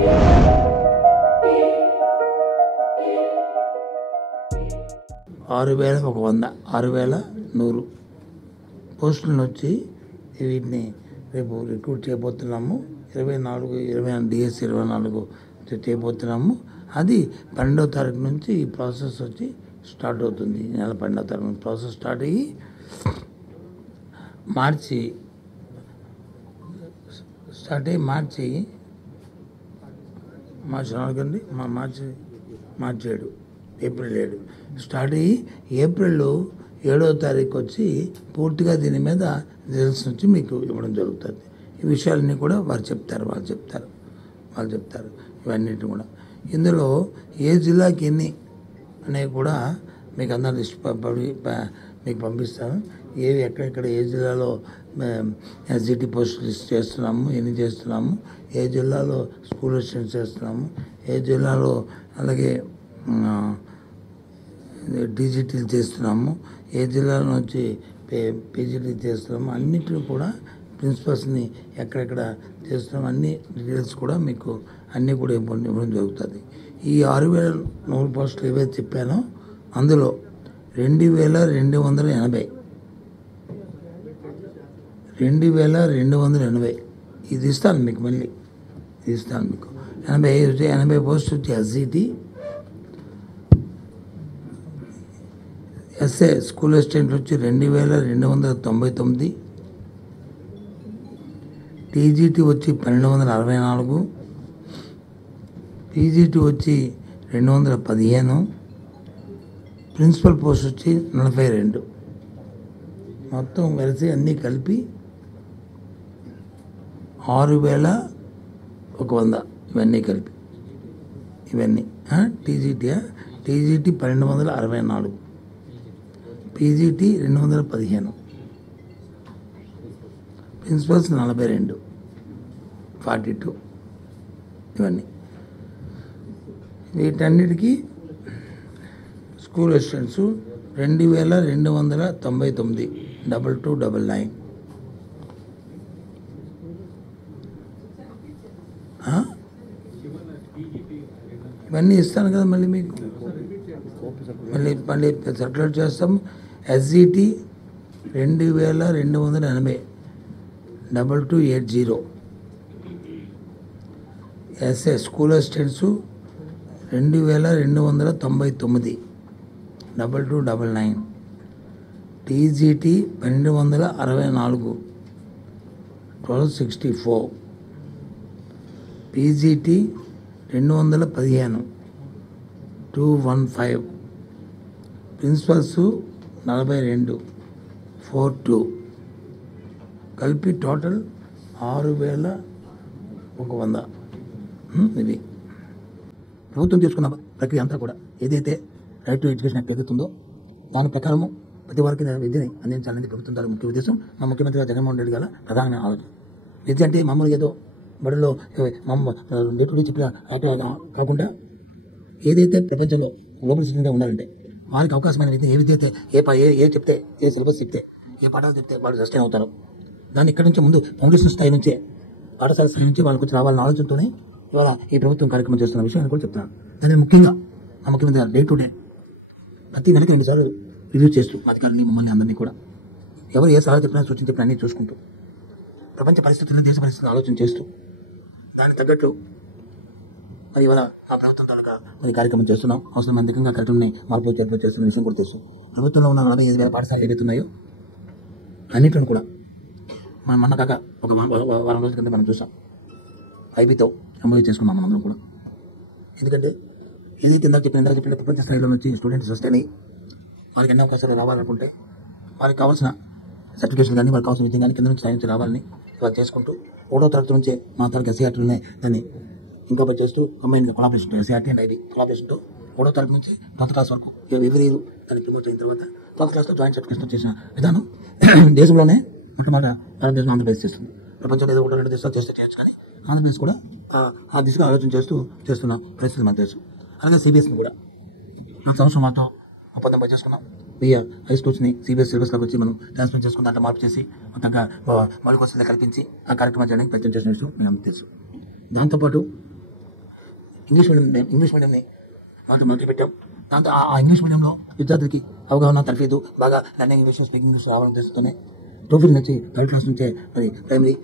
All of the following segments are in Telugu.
6,100 6,100 పోస్టులను వచ్చి వీటిని రేపు రిక్రూట్ చేయబోతున్నాము. 24 డిఎస్సి 24 చేయబోతున్నాము. అది 12వ తారీఖు నుంచి ఈ ప్రాసెస్ వచ్చి స్టార్ట్ అవుతుంది. నెల 12వ తారీఖు నుంచి ప్రాసెస్ స్టార్ట్ అయ్యి మార్చి 7 ఏప్రిల్ 7 స్టార్ట్ అయ్యి ఏప్రిల్ 7వ తారీఖు వచ్చి పూర్తిగా దీని మీద రిజల్ట్స్ నుంచి మీకు ఇవ్వడం జరుగుతుంది. ఈ విషయాలన్నీ కూడా వాళ్ళు చెప్తారు ఇవన్నిటిని కూడా. ఇందులో ఏ జిల్లాకి ఎన్ని అనేవి కూడా మీకు అందరూ లిస్ట్ మీకు పంపిస్తాను. ఎక్కడెక్కడ ఏ జిల్లాలో ఎస్జిటి పోస్టులు లిస్ట్ చేస్తున్నాము, ఎన్ని చేస్తున్నాము, ఏ జిల్లాలో స్కూల్ అసిస్టెంట్స్ చేస్తున్నాము, ఏ జిల్లాలో అలాగే డీజీటీలు చేస్తున్నాము, ఏ జిల్లాలో నుంచి పీజీటీ చేస్తున్నాము, అన్నింటినీ కూడా ప్రిన్సిపల్స్ని ఎక్కడెక్కడ చేస్తున్నాము అన్ని డీటెయిల్స్ కూడా మీకు అన్నీ కూడా ఇవ్వడం జరుగుతుంది. ఈ 6,100 పోస్టులు ఏవైతే చెప్పానో అందులో 2,280 ఇది ఇస్తాను మీకు. మళ్ళీ ఇది ఇస్తాను మీకు. 80 పోస్టులు వచ్చి ఎస్జిటి, ఎస్ఏ స్కూల్ అసిస్టెంట్లు వచ్చి 2,299, టీజీటీ వచ్చి 1,264, పీజీటీ వచ్చి 215, ప్రిన్సిపల్ పోస్ట్ వచ్చి 42. మొత్తం కలిసి అన్నీ కలిపి 6,100 ఇవన్నీ కలిపి టీజీటీ 1,264, పీజీటీ 215, ప్రిన్సిపల్స్ 42, 42 ఇవన్నీ. వీటన్నిటికీ స్కూల్ అసిస్టెంట్స్ 2,299 2299. ఇవన్నీ ఇస్తాను కదా మళ్ళీ మీకు. మళ్ళీ సర్క్యులేట్ చేస్తాము. SGT 2,280 2280, SA school assistants 2,299 2299, TGT 1,264 1264, PGT 215 215, principals 42 42 కలిపి టోటల్ 6,100. ఇది ప్రభుత్వం తీసుకున్న ప్రక్రియ అంతా కూడా ఏదైతే రైట్ టు ఎడ్యుకేషన్ యాక్ట్ పెరుగుతుందో దాని ప్రకారము ప్రతి వారికి విద్యని అందించాలనేది ప్రభుత్వం ద్వారా ముఖ్య ఉద్దేశం. మా ముఖ్యమంత్రి జగన్మోహన్ రెడ్డి గారి ప్రధానమైన ఆలోచన. విద్య అంటే మామూలుగా ఏదో బడిలో డే టు డే చెప్పిన కాకుండా ఏదైతే ప్రపంచంలో గ్లోబల్ సిటిజన్గా ఉండాలంటే వారికి అవకాశమైన విద్య, ఏ విద్య అయితే ఏ చెప్తే, ఏ సిలబస్ చెప్తే, ఏ పాఠాలు చెప్తే వాళ్ళు సస్టైన్ అవుతారు. దాన్ని ఇక్కడి నుంచి ముందు ఫౌండేషన్ స్థాయి నుంచే, పాఠశాల స్థాయి నుంచి వాళ్ళకి వచ్చి రావాలన్న ఆలోచనతోనే ఇవాళ ఈ ప్రభుత్వం కార్యక్రమం చేస్తున్న విషయాన్ని కూడా చెప్తున్నాను. దాన్ని ముఖ్యంగా మా ముఖ్యమంత్రి డే టు డే ప్రతి నెలకి 2 సార్లు రివ్యూ చేస్తూ అధికారులని మమ్మల్ని అందరినీ కూడా ఎవరు ఏ సలహా చెప్పినా సూచన చెప్పినా అన్నీ చూసుకుంటూ ప్రపంచ పరిస్థితులను, దేశ పరిస్థితులను ఆలోచన చేస్తూ దానికి తగ్గట్టు మరి ఇవాళ మా ప్రభుత్వం తాలూకా మరి కార్యక్రమం చేస్తున్నాం. అవసరమైనంతగా కార్యక్రమాన్ని మార్పు చేస్తున్న విషయం కూడా తెలుసు. ప్రభుత్వంలో ఉన్న 45,000 పాఠశాలలు ఏవైతున్నాయో అన్నింటిని కూడా మనం మొన్న కాక ఒక వారం రోజుల కింద మనం చూసాం. ఐబీతో అమలు చేసుకున్నాం మనందరం కూడా. ఎందుకంటే ఏదైతే ఇందాక చెప్పిన ప్రపంచ స్థాయిలో నుంచి స్టూడెంట్స్ వస్తేనే వాళ్ళకి ఎన్ని అవకాశాలు రావాలనుకుంటే వారికి కావాల్సిన సర్టిఫికేషన్ కానీ వాళ్ళకి కావాల్సిన విద్య కానీ కింద నుంచి స్థాయి నుంచి రావాలని ఇవాళ చేసుకుంటూ 3వ తరగతి నుంచే మా తాలూకు ఎస్సీఆర్టీలోనే దాన్ని ఇంకొక చేస్తూ కంబైన్గా కొలాబరేషన్ ఎస్సీఆర్టీ అండ్ ఐబీ కొలాబరేషన్తో 3వ తరగతి నుంచి 12th క్లాస్ వరకు ఎవరి దాన్ని ప్రమోట్ అయిన తర్వాత 12th క్లాస్లో జాయింట్ సర్టిఫికేషన్ చేసిన విధానం దేశంలోనే మొట్టమొదటి భారతదేశం ఆంధ్రప్రదేశ్ చేస్తుంది. ప్రపంచంలో ఏదో 1-2 దేశాలు చేస్తే చేయొచ్చు, కానీ ఆంధ్రప్రదేశ్ కూడా ఆ దిశగా ఆలోచన చేస్తున్న పరిస్థితి మన తెలుసు. అలాగే సిబిఎస్ని కూడా 4 సంవత్సరం మాతో ఒప్పందం చేసుకున్నాం. హై స్కూల్స్ని సిబిఎస్ సిలబస్లోకి వచ్చి మనం ట్రాన్స్ఫర్ చేసుకుని దాంట్లో మార్పు చేసి మొత్తంగా మౌలిక వసతులు కల్పించి ఆ కార్యక్రమం చేయడానికి ప్రయత్నం చేసిన విషయం మీకు తెలుసు. దాంతోపాటు ఇంగ్లీష్ మీడియంని మాత్రం మొదలుపెట్టాం. దాంతో ఆ ఇంగ్లీష్ మీడియంలో విద్యార్థికి అవగాహన తర్ఫీదు బాగా లర్నింగ్ ఇంగ్లీష్ స్పీకింగ్ ఇంగ్లీష్ రావడం చేస్తూనే టోఫిల్ నుంచి థర్డ్ క్లాస్ నుంచే మరి ప్రైమరీ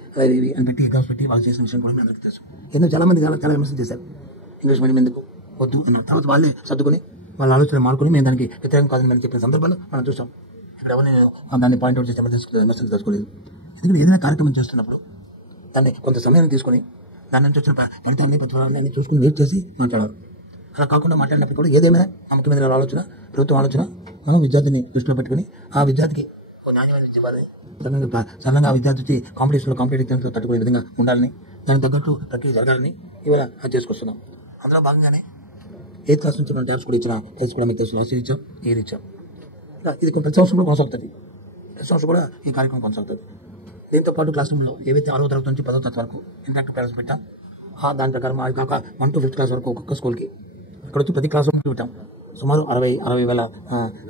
అని పెట్టి ఎగ్జామ్స్ పెట్టి వాళ్ళు చేసిన విషయం కూడా మీ అందరికీ తెలుసు. ఎందుకు చాలా మంది చాలా విమర్శలు చేశారు, ఇంగ్లీష్ మీడియం ఎందుకు వద్దు అన్న తర్వాత వాళ్ళే సర్దుకొని వాళ్ళ ఆలోచన మార్చుకుని మేము దానికి వ్యతిరేకం కాదని మనం చెప్పిన సందర్భాలు మనం చూసాం. ఇక్కడ ఎవరిని దాన్ని పాయింట్అవుట్ చేసి విమర్శలు తెలుసుకోలేదు. ఎందుకంటే ఏదైనా కార్యక్రమం చేస్తున్నప్పుడు దాన్ని కొంత సమయాన్ని తీసుకొని దాని నుంచి వచ్చిన ఫలితాన్ని ప్రతిఫలాన్ని చూసుకుని వెయిట్ చేసి మాట్లాడాలి. అలా కాకుండా మాట్లాడినప్పుడు కూడా ఏదేమైనా ముఖ్యమంత్రి గారి ఆలోచన, ప్రభుత్వం ఆలోచన మనం విద్యార్థిని దృష్టిలో పెట్టుకుని ఆ విద్యార్థికి ఒక నాణ్యమైన విద్య ఇవ్వాలని, సడన్గా ఆ విద్యార్థి కాంపిటీషన్లో కాంపిటేటివ్ తట్టుకునే విధంగా ఉండాలని, దానికి తగ్గట్టు ప్రక్రియ జరగాలని ఇవాళ అది చేసుకొస్తున్నాం. అందులో భాగంగానే 8th క్లాస్ నుంచి మనం ట్యాబ్స్ కూడా ఇచ్చిన ప్రైస్ కూడా మీకు తెలుసు, లాస్ట్ ఇచ్చాం, ఏది ఇచ్చాం. ఇలా ఇది ప్రతి సంవత్సరం కూడా కొనసాగుతుంది. ప్రతి సంవత్సరం కూడా ఈ కార్యక్రమం కొనసాగుతుంది. దీంతో పాటు క్లాస్ రూమ్లో ఏవైతే 6వ తరగతి నుంచి 10వ తరగతి వరకు ఇంటరాక్టివ్ ప్యారెంట్స్ పెట్టాం. దాని ప్రకారం అది కాక 1 to 5th క్లాస్ వరకు ఒక్కొక్క స్కూల్కి ఇక్కడ వచ్చి ప్రతి క్లాస్ రూమ్కి పెట్టాం. సుమారు 60,000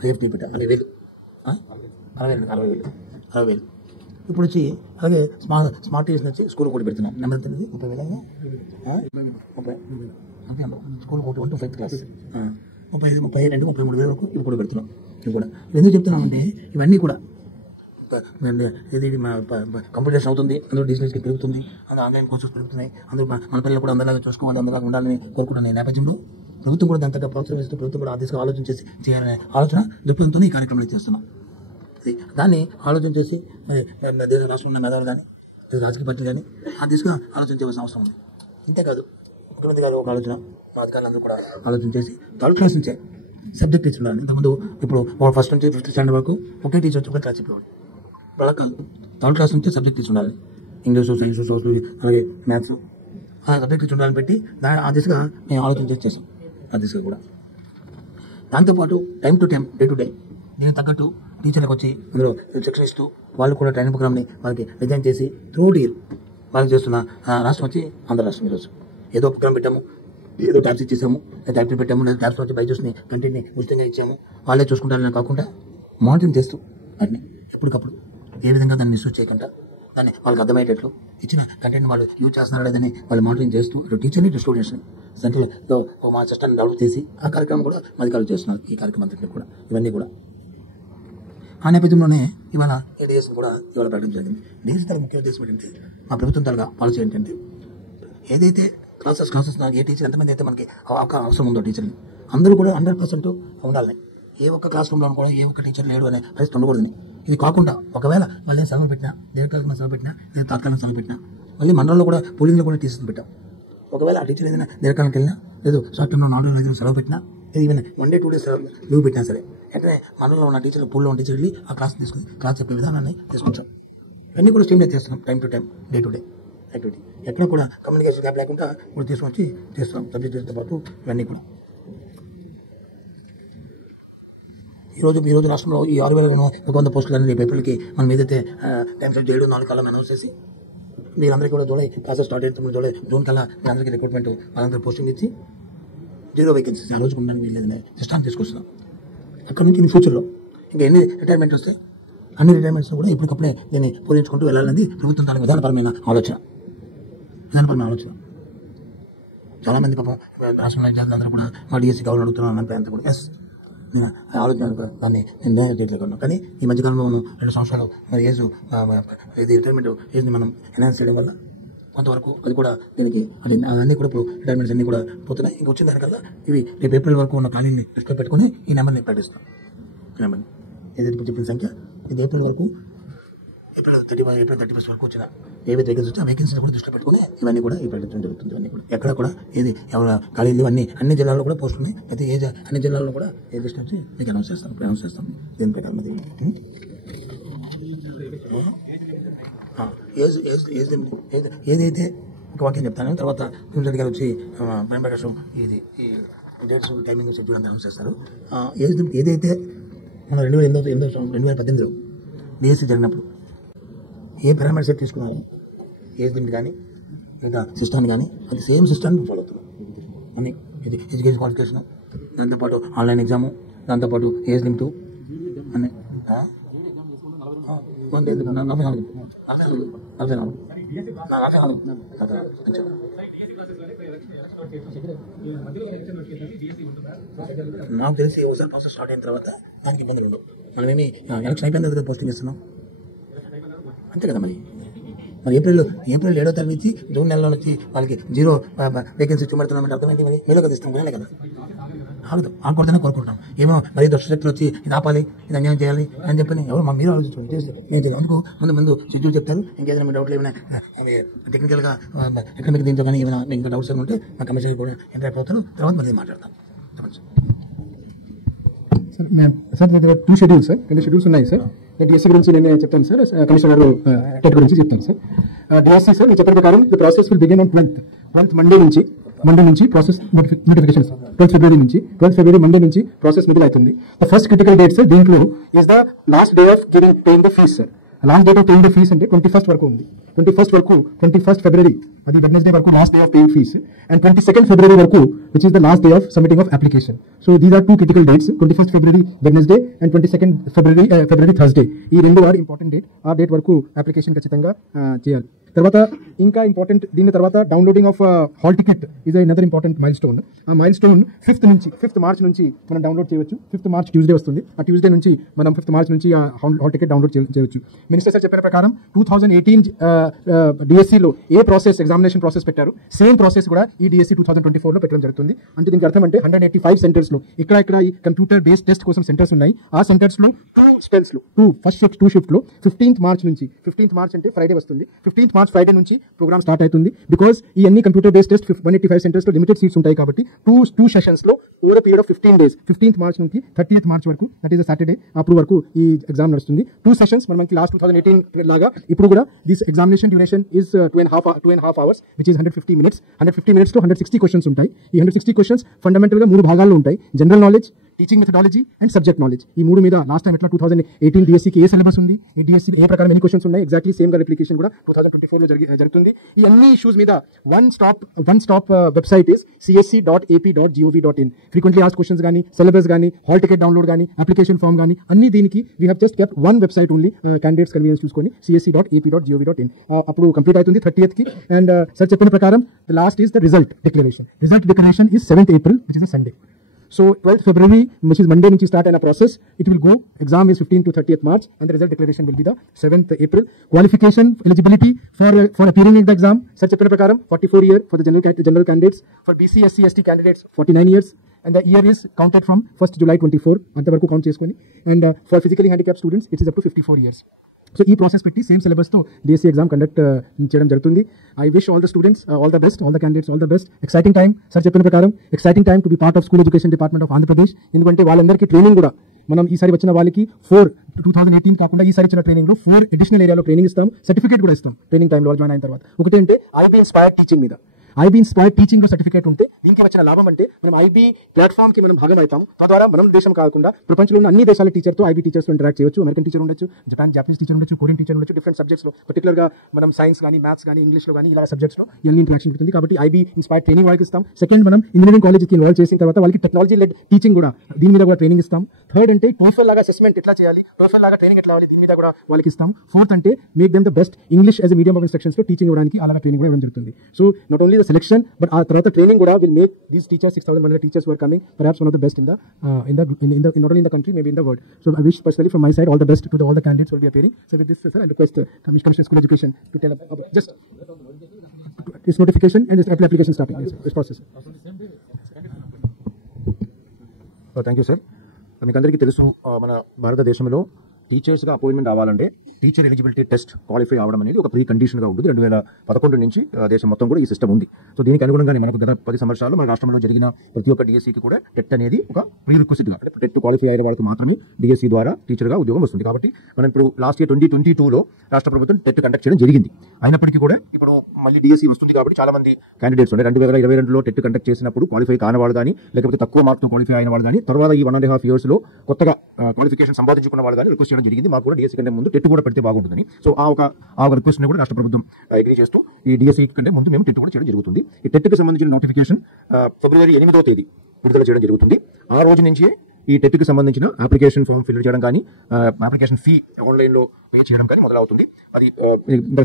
ఐఎఫ్టీ పెట్టాం. 60,000 ఇప్పుడు వచ్చి అలాగే స్మార్ట్ టీవీస్ నుంచి స్కూల్ కూడా పెడుతున్నాం. నెంబర్ ఎంత? 30,000 స్కూల్ ఒకటి 1 to 5th క్లాస్ 32,000 33,000 వరకు ఇవి కూడా పెడుతున్నాం. ఇవి కూడా ఎందుకు చెప్తున్నామంటే ఇవన్నీ కూడా ఇది కంప్యూటేషన్ అవుతుంది, అందులో డిజిటల్స్కి పెరుగుతుంది, అందులో ఆన్లైన్ కోర్సెస్ పెరుగుతున్నాయి, అందులో మన పిల్లలు కూడా అందరిలాగా చూసుకోవాలి, అందరిలాగా ఉండాలని కోరుకుంటున్న నేపథ్యంలో ప్రభుత్వం కూడా దాని తగ్గ ప్రోత్సహిస్తూ ప్రభుత్వం కూడా ఆ దిశగా ఆలోచన చేసి చేయాలనే ఆలోచన దృక్పథంతో ఈ కార్యక్రమాలు చేస్తున్నాం. దాన్ని ఆలోచన చేసి రాష్ట్రంలో ఉన్న మేధావులు కానీ రాజకీయ పార్టీలు కానీ ఆ దిశగా ఆలోచన చేయవలసిన అవసరం ఉంది. ఇంతేకాదు ముఖ్యమంత్రి గారు ఒక ఆలోచన, మా అధికారులందరూ కూడా ఆలోచన చేసి 3rd క్లాస్ నుంచే సబ్జెక్ట్ టీచర్ ఉండాలి. ఇంతకుముందు ఇప్పుడు 1st నుంచి 5th స్టాండర్డ్ వరకు ఒకే టీచర్ వచ్చి క్లాస్ చెప్పేవాడు. అలా కాదు, 3rd క్లాస్ నుంచే సబ్జెక్ట్ టీచర్ ఉండాలి. ఇంగ్లీష్, సైన్స్, సోషల్, అలాగే మ్యాథ్స్ ఆ సబ్జెక్ట్ టీచర్ ఉండాలని పెట్టి ఆ దిశగా మేము ఆలోచన చేసి చేసాం. ఆ దిశగా కూడా దాంతోపాటు time to time, day to day దీనికి తగ్గట్టు టీచర్లకు వచ్చి అందులో శిక్షణ ఇస్తూ వాళ్ళు కూడా ట్రైనింగ్ ప్రోగ్రామ్ని వాళ్ళకి డిజైన్ చేసి త్రూఅవుట్ ఇయర్ వాళ్ళకి చేస్తున్న రాష్ట్రం వచ్చి ఆంధ్ర రాష్ట్రం. ఈరోజు ఏదో ప్రోగ్రామ్ పెట్టాము, ఏదో ట్యాబ్స్ ఇచ్చేసాము, ట్యాబ్స్ పెట్టాము, లేదా ట్యాబ్స్ వచ్చి బైజూస్ని కంటెంట్ని ఉచితంగా ఇచ్చాము, వాళ్ళే చూసుకుంటారని కాకుండా మానిటరింగ్ చేస్తూ వాటిని ఎప్పటికప్పుడు ఏ విధంగా దాన్ని మిస్యూజ్ చేయకుండా దాన్ని వాళ్ళకి అర్థమయ్యేటట్లు ఇచ్చిన కంటెంట్ వాళ్ళు యూజ్ చేస్తున్నారా లేదని వాళ్ళు మానిటరింగ్ చేస్తూ ఇటు టీచర్ని ఇటు స్టూడెంట్స్ని సెంట్రల్లో మా సిస్టాన్ని డెవలప్ చేసి ఆ కార్యక్రమం కూడా అధికారులు చేస్తున్నారు. ఈ కార్యక్రమం అంతటిని కూడా ఇవన్నీ కూడా ఆ నేపథ్యంలోనే ఇవాళ డిఎస్ని కూడా ఇవాళ ప్రకటించడం జరిగింది. డిఎస్ తరగతి ముఖ్య ఉద్దేశం ఏంటంటే మా ప్రభుత్వం తరగా పాలసీ ఏంటంటే ఏదైతే క్లాసెస్ ఏ టీచర్ ఎంతమంది అయితే మనకి అవసరం ఉందో టీచర్ని అందరూ కూడా 100% ఉండాలి. ఏ ఒక్క క్లాస్ రూమ్లో కూడా ఏ ఒక్క టీచర్ లేడు అనే పరిస్థితి ఉండకూడదని. ఇది కాకుండా ఒకవేళ వాళ్ళు ఏం సెలవు పెట్టినా, దీర్ఘకాలిక సెలవు పెట్టినా, లేదా తాత్కాలిక సెలవు పెట్టినా, మళ్ళీ మండలంలో కూడా పోలింగ్లో కూడా టీచర్ని పెట్టాం. ఒకవేళ ఆ టీచర్ ఏదైనా దీర్ఘకాలికి వెళ్ళినా, లేదు షార్ట్ టైంలో 4 సెలవు పెట్టినా, లేదా ఈవెన్ 1 day 2 days లీవ్ పెట్టినా సరే వెంటనే మండలంలో ఉన్న టీచర్లు పూల్లో ఉన్న టీచర్ వెళ్ళి ఆ క్లాస్ తీసుకుని క్లాస్ చెప్పే విధానాన్ని తీసుకుంటాం. ఇవన్నీ కూడా స్ట్రీమ్లైన్ చేస్తున్నాం. Time to time, day to day activity ఎక్కడ కూడా కమ్యూనికేషన్ గ్యాప్ లేకుండా కూడా తీసుకొచ్చి చేస్తున్నాం. సబ్జెక్టులతో పాటు ఇవన్నీ కూడా ఈరోజు రాష్ట్రంలో ఈ 6,100 పోస్టులు అనేది పేపర్లకి మనం ఏదైతే టైం సెట్ 7-4 కల్లా అనౌన్స్ చేసి మీరందరికీ కూడా జూలై క్లాసెస్ స్టార్ట్ అయిన జూలై జూన్ కల్లా మీరందరికీ రిక్రూట్మెంట్ వాళ్ళందరూ పోస్టింగ్ ఇచ్చి 0 వేకెన్సీస్ ఆ రోజుకు ఉండడానికి వీళ్ళేదని సిస్టమ్ తీసుకొస్తున్నాం. అక్కడ నుంచి ఇన్ ఫ్యూచర్లో ఇంకా ఎన్ని రిటైర్మెంట్ వస్తే అన్ని రిటైర్మెంట్స్ కూడా ఇప్పటికప్పుడే దీన్ని పూరించుకుంటూ వెళ్ళాలనేది ప్రభుత్వం తన విధానపరమైన ఆలోచన. చాలామంది పాపం రాష్ట్రంలో అందరూ కూడా మా డిఎస్సీ కావాలని అడుగుతున్నాను అంతా కూడా ఆలోచన దాన్ని నేను చేయలేకున్నాం. కానీ ఈ మధ్యకాలంలో మనం 2 సంవత్సరాలు మరి ఇది రిటైర్మెంట్ ఏజ్ని మనం ఎన్హాన్స్ చేయడం వల్ల కొంతవరకు అది కూడా దీనికి అవన్నీ కూడా ఇప్పుడు రిటైర్మెంట్స్ అన్నీ కూడా పోతున్నాయి. ఇంకా వచ్చిన దానికల్లా ఇవి రేపు ఏప్రిల్ వరకు ఉన్న ఖాళీని దృష్టిలో పెట్టుకుని ఈ నెంబర్ని ప్రకటిస్తాం. ఈ నెంబర్ని ఏదైతే చెప్పిన సంఖ్య ఇది ఏప్రిల్ 31 వరకు వచ్చిన ఏవైతే వేకెన్సీ వచ్చి ఆ వేకెన్సీని కూడా దృష్టిలో పెట్టుకుని ఇవన్నీ కూడా ఈ ప్రకటించడం జరుగుతుంది. ఇవన్నీ కూడా ఎక్కడ కూడా ఏది ఎవరు ఖాళీలు అన్ని జిల్లాల్లో కూడా పోస్టులు ఉన్నాయి. ప్రతి అన్ని జిల్లాల్లో కూడా ఏ లిస్ట్ నుంచి మీకు అనౌన్స్ చేస్తాం. దీని ప్రకారం ఏదైతే ఒక వాక్యం చెప్తాను, తర్వాత రెడ్డి గారు వచ్చి ప్రకాశం ఇది ఈ డేట్స్ టైమింగ్ షెడ్యూల్ అంతా అనౌన్స్ చేస్తారు. ఏదైతే మన 2018లో డిఎస్సీ జరిగినప్పుడు ఏ పారామీటర్ సెట్ తీసుకున్నారో ఏజ్ లిమిట్ కానీ లేదా సిస్టమ్ కానీ అది సేమ్ సిస్టమ్ని ఫాలో అవుతున్నాం. అన్ని ఎడ్యుకేషన్ క్వాలిఫికేషన్, దాంతోపాటు ఆన్లైన్ ఎగ్జాము, దాంతోపాటు ఏజ్ లిమిట్ అన్నీ 44 నాకు తెలిసి ఒకసారి ప్రాసెస్ స్టార్ట్ అయిన తర్వాత దానికి ఇబ్బందులు ఉండవు. మనమేమి ఎలక్షన్ అయిపోయిన తర్వాత పోస్టింగ్ ఇస్తున్నాం అంతే కదా. మరి ఏప్రిల్ 7వ తారీఖు నుంచి జూన్ నెలలో నుంచి వాళ్ళకి 0 వేకెన్సీ చూపెడుతున్నామంటే అర్థమైంది. మరి మేలో కదా ఇస్తాం కదా, ఆగకూడదని కోరుకుంటాం. ఏమో మరి దుష్టశక్తులు వచ్చి ఇది ఆపాలి, ఇది అన్యాయం చేయాలి అని చెప్పని ఎవరు మీరు ఆలోచించండి. నేను అందుకు ముందు షెడ్యూల్ చెప్తారు. ఇంకేదైనా డౌట్లు ఏమైనా టెక్నికల్గా ఎకనామిక్ దీంతో కానీ ఏమైనా ఇంకా డౌట్స్ ఏమైనా ఉంటే మా కమిషన్ కూడా ఎంటర్ అయిపోతారు. తర్వాత మళ్ళీ మాట్లాడతాం. చెప్పండి sir. Sir 2 schedules sir, 2 schedules ఉన్నాయి సార్. డిఎస్సీ గురించి నేను చెప్తాను సార్, కమిషనర్ టెట్ గురించి చెప్తాను సార్. డిఎస్సీ సార్ నేను చెప్పిన ప్రకారం the process will begin on 12th Monday నుంచి process notifications 12th February Monday నుంచి ప్రాసెస్ మొదలవుతుంది. The first critical date sir దీంట్లో is the last day of paying the fees sir. Last date of paying the fees అంటే 21st వరకు ఉంది. 21st ఫిబ్రవరి అది వెడ్నెస్డే వరకు last day of paying fees, and 22nd February వరకు which is the last day of submitting of application. So these are 2 critical dates. 21st February Wednesday and 22nd February Thursday. ఈ 2 ఆర్ ఇంపార్టెంట్ డేట్. ఆ డేట్ వరకు అప్లికేషన్ ఖచ్చితంగా చేయాలి. తర్వాత ఇంకా ఇంపార్టెంట్, దీని తర్వాత downloading of hall ticket is another important milestone. ఆ మైల్ స్టోన్ 5th మార్చ్ నుంచి మనం డౌన్లోడ్ చేయవచ్చు. 5th మార్చ్ ట్యూస్డే వస్తుంది. ఆ ట్యూస్డే నుంచి మనం 5th మార్చ్ నుంచి ఆ హాల్ టికెట్ డౌన్లోడ్ చేయవచ్చు. మినిస్టర్ సార్ చెప్పిన ప్రకారం 2018 డిఎస్సీలో ఏ ప్రాసెస్ ఎగ్జామినేషన్ ప్రాసెస్ పెట్టారు, సేమ్ ప్రాసెస్ కూడా ఈ డిఎస్సీ 2024లో పెట్టడం జరుగుతుంది. అంటే దీనికి అర్థం అంటే 185 సెంటర్స్ లో ఇక్కడ ఈ కంప్యూటర్ బేస్డ్ టెస్ట్ కోసం సెంటర్స్ ఉన్నాయి. ఆ సెంటర్స్ లో 2 స్పెల్స్ లో టూ షిఫ్ట్ లో 15th మార్చ్ అంటే ఫ్రైడే వస్తుంది. 15th మార్చ్ ఫ్రైడే నుంచి ప్రోగ్రామ్ స్టార్ట్ అవుతుంది. బికాస్ ఈ అన్ని కంప్యూటర్ బేస్డ్ టెస్ట్ 185 సెంటర్స్ లో లిమిటెడ్ సీట్స్ ఉంటాయి కాబట్టి టూ సెషన్స్ లో over period of 15 days 15th March నుంచి 30th మార్చ్ వరకు, దట్ ఈస్ సాటర్డే, అప్పుడు వరకు ఈ ఎగ్జామ్ నడుస్తుంది. 2 సెషన్స్ మనకి లాస్ట్ 2018 లాగా ఇప్పుడు కూడా this examination duration is 2.5 hours which is 150 minutes. 150 minutes లో 160 క్వశ్చన్స్ ఉంటాయి. ఈ 160 క్వశ్చన్స్ ఫండమెంటల్ గా 3 భాగాల్లో ఉంటాయి. General knowledge, teaching methodology and subject knowledge. ఈ 3 మీద లాస్ట్ టైం ఎట్లా 2018 డిఎస్సీకి ఏ సిలబస్ ఉంది, ఈ డిఎస్సీ ఏ ప్రకారం ఎన్ని క్వశ్చన్స్ ఉన్నాయి, ఎగ్జాక్ట్లీ సేమ్ గా రిప్లికేషన్ కూడా 2024లో జరుగుతుంది. ఈ అన్ని ఇష్యూస్ మీద one stop website is csc.ap.gov.in. Frequently asked questions కానీ, సిలబస్ కానీ, హాల్ టికెట్ డౌన్లోడ్ కానీ, అప్లికేషన్ ఫామ్ కానీ, అన్ని దీనికి we have just kept one website only, candidates convenience చూసుకొని csc.ap.gov.in. అప్పుడు కంప్లీట్ అవుతుంది 30th కి. అండ్ సార్ చెప్పిన ప్రకారం the last is the result declaration is 7th April which is a Sunday. So 12th February, which is Monday, నుంచి స్టార్ట్ అయిన process, it will go. Exam is 15th to 30th March and the result declaration will be the 7th April. Qualification eligibility for appearing in the exam, sir చెప్పిన ప్రకారం 44 year for the general candidates, for BC SC ST candidates 49 years, and the year is counted from 1st July 24 అంతవరకు కౌంట్ చేసుకొని, and for physically handicapped students it is up to 54 years. So ఈ ప్రాసెస్ పెట్టి సేమ్ సిలబస్ తో డిఎస్సీ ఎగ్జామ్ కండక్ట్ చేయడం జరుగుతుంది. I wish all the students all the best, all the candidates all the best. Exciting time sir చెప్పిన ప్రకారం, exciting time to be part of school education department of Andhra Pradesh. ఎందుకంటే వాళ్ళందరికీ ట్రైనింగ్ కూడా మనం ఈసారి వచ్చిన వాళ్ళకి 2018 కాకుండా ఈసారి ఇచ్చిన ట్రైనింగ్ లో 4 అడిషనల్ ఏరియాలో ట్రైనింగ్ ఇస్తాం, సర్టిఫికేట్ కూడా ఇస్తాం ట్రైనింగ్ టైంలో జాయిన్ అయిన తర్వాత. ఒకటి అంటే ఐబీ ఇన్స్పైర్డ్ టీచింగ్ మీద, ఐబీ ఇన్స్పైర్డ్ టీచింగ్ లో సర్టిఫికేట్ ఉంటే దీనికి వచ్చిన లాభం అంటే మనం ఐబీ ప్లాట్ఫామ్ కి మనం భాగం అవుతాం. తద్వారా మనం దేశం కాకుండా ప్రపంచంలో ఉన్న అన్ని దేశాల టీచర్తో ఐబీ టీచర్స్ ఇంటరాక్ట్ చేయొచ్చు. అమెరికన్ టీచర్ ఉండొచ్చు, జాపనీస్ టీచర్ ఉండొచ్చు, కొరియన్ టీచర్ ఉండొచ్చు, డిఫరెంట్ సబ్జెక్ట్స్ లో, పర్టికులర్ గా మనం సైన్స్ కానీ, మ్యాథ్స్ కానీ, ఇంగ్లీష్ లో కానీ ఇలా సబ్జెక్ట్స్ లో ఇవన్నీ ఇంటరాక్షన్ ఉంటుంది. కాబట్టి ఐబీ ఇన్స్పైర్డ్ ట్రైనింగ్ వాళ్ళకి ఇస్తాం. సెకండ్, మనం ఇంజనీరింగ్ కాలేజ్ కి ఇన్వాల్వ్ చేసిన తర్వాత వాళ్ళకి టెక్నాలజీ లెడ్ టీచింగ్ కూడా దీని మీద కూడా ట్రైనింగ్ ఇస్తాం. థర్డ్ అంటే టోఫెల్ లాగా అసెస్మెంట్ ఎట్లా చేయాలి, టోఫెల్ లాగా ట్రైనింగ్ ఎట్లా అవ్వాలి, దీని మీద కూడా వాళ్ళకి ఇస్తాం. ఫోర్త్ అంటే make them the best English as a medium of instructions లో టీచింగ్ ఇవ్వడానికి అలాగా ట్రైనింగ్ కూడా ఇవ్వడం జరుగుతుంది. So not only the selection but ఆ తర్వాత ట్రైనింగ్ కూడా will make these teachers, 6,100 teachers who are coming, perhaps one of the best in the not only in the country, maybe in the world. So I wish personally from my side all the best to all the candidates who will be appearing. So with this, sir, I request Commissioner School Education to tell about just this notification and this application starting this process. Thank you sir. మీకు అందరికీ తెలుసు, మన భారతదేశంలో టీచర్స్గా అపాయింట్మెంట్ అవ్వాలంటే టీచర్ ఎలిజిబిలిటీ టెస్ట్ క్వాలిఫై అవ్వడం అనేది ఒక ప్రీ కండిషన్గా ఉంటుంది. 2011 నుంచి దేశం మొత్తం కూడా ఈ సిస్టమ్ ఉంది. సో దీనికి అనుగుణంగానే మనకు గత 10 సంవత్సరాలు మన రాష్ట్రంలో జరిగిన ప్రతి ఒక్క డిఎస్సీకి కూడా టెట్ అనేది ఒక ప్రీ రిక్వెస్ట్గా, అంటే టెట్ క్వాలిఫై అయిన వాళ్ళకి మాత్రమే డిఎస్సీ ద్వారా టీచర్గా ఉద్యోగం వస్తుంది. కాబట్టి మనం ఇప్పుడు లాస్ట్ ఇయర్ 2022లో రాష్ట్ర ప్రభుత్వం టెట్ కండక్ట్ చేయడం జరిగింది. అయినప్పటికీ కూడా ఇప్పుడు మళ్ళీ డిఎస్సీ వస్తుంది కాబట్టి చాలా మంది క్యాండిడేట్స్ ఉండే 2022లో టెట్ కండక్ట్ చేసినప్పుడు క్వాలిఫై కాని వాళ్ళు కానీ, లేకపోతే తక్కువ మార్క్తో క్వాలిఫై అయిన వాళ్ళు కానీ, తర్వాత ఈ 1.5 years లో కొత్తగా క్వాలిఫికేషన్ సంపాదించుకున్న వాళ్ళు కానీ రిక్వెస్ట్ చేయడం జరిగింది. మాకు కూడా డిఎస్సీ కంటే ముందు టెట్ కూడా పెడితే బాగుంటుందని. సో ఆ ఒక రిక్వెస్ట్ ని కూడా రాష్ట్ర ప్రభుత్వం అగ్రీ చేస్తూ ఈ డిఎస్సీ కంటే ముందు మేము టెట్ కూడా చేయడం జరుగుతుంది. ఈ టెట్ కి సంబంధించిన నోటిఫికేషన్ February 8వ తేదీ విడుదల చేయడం జరుగుతుంది. ఆ రోజు నుంచి ఈ టెట్కి సంబంధించిన అప్లికేషన్ ఫామ్ ఫిల్ చేయడం కానీ అప్లికేషన్ ఫీ ఆన్లైన్లో పే చేయడం కానీ మొదలవుతుంది. అది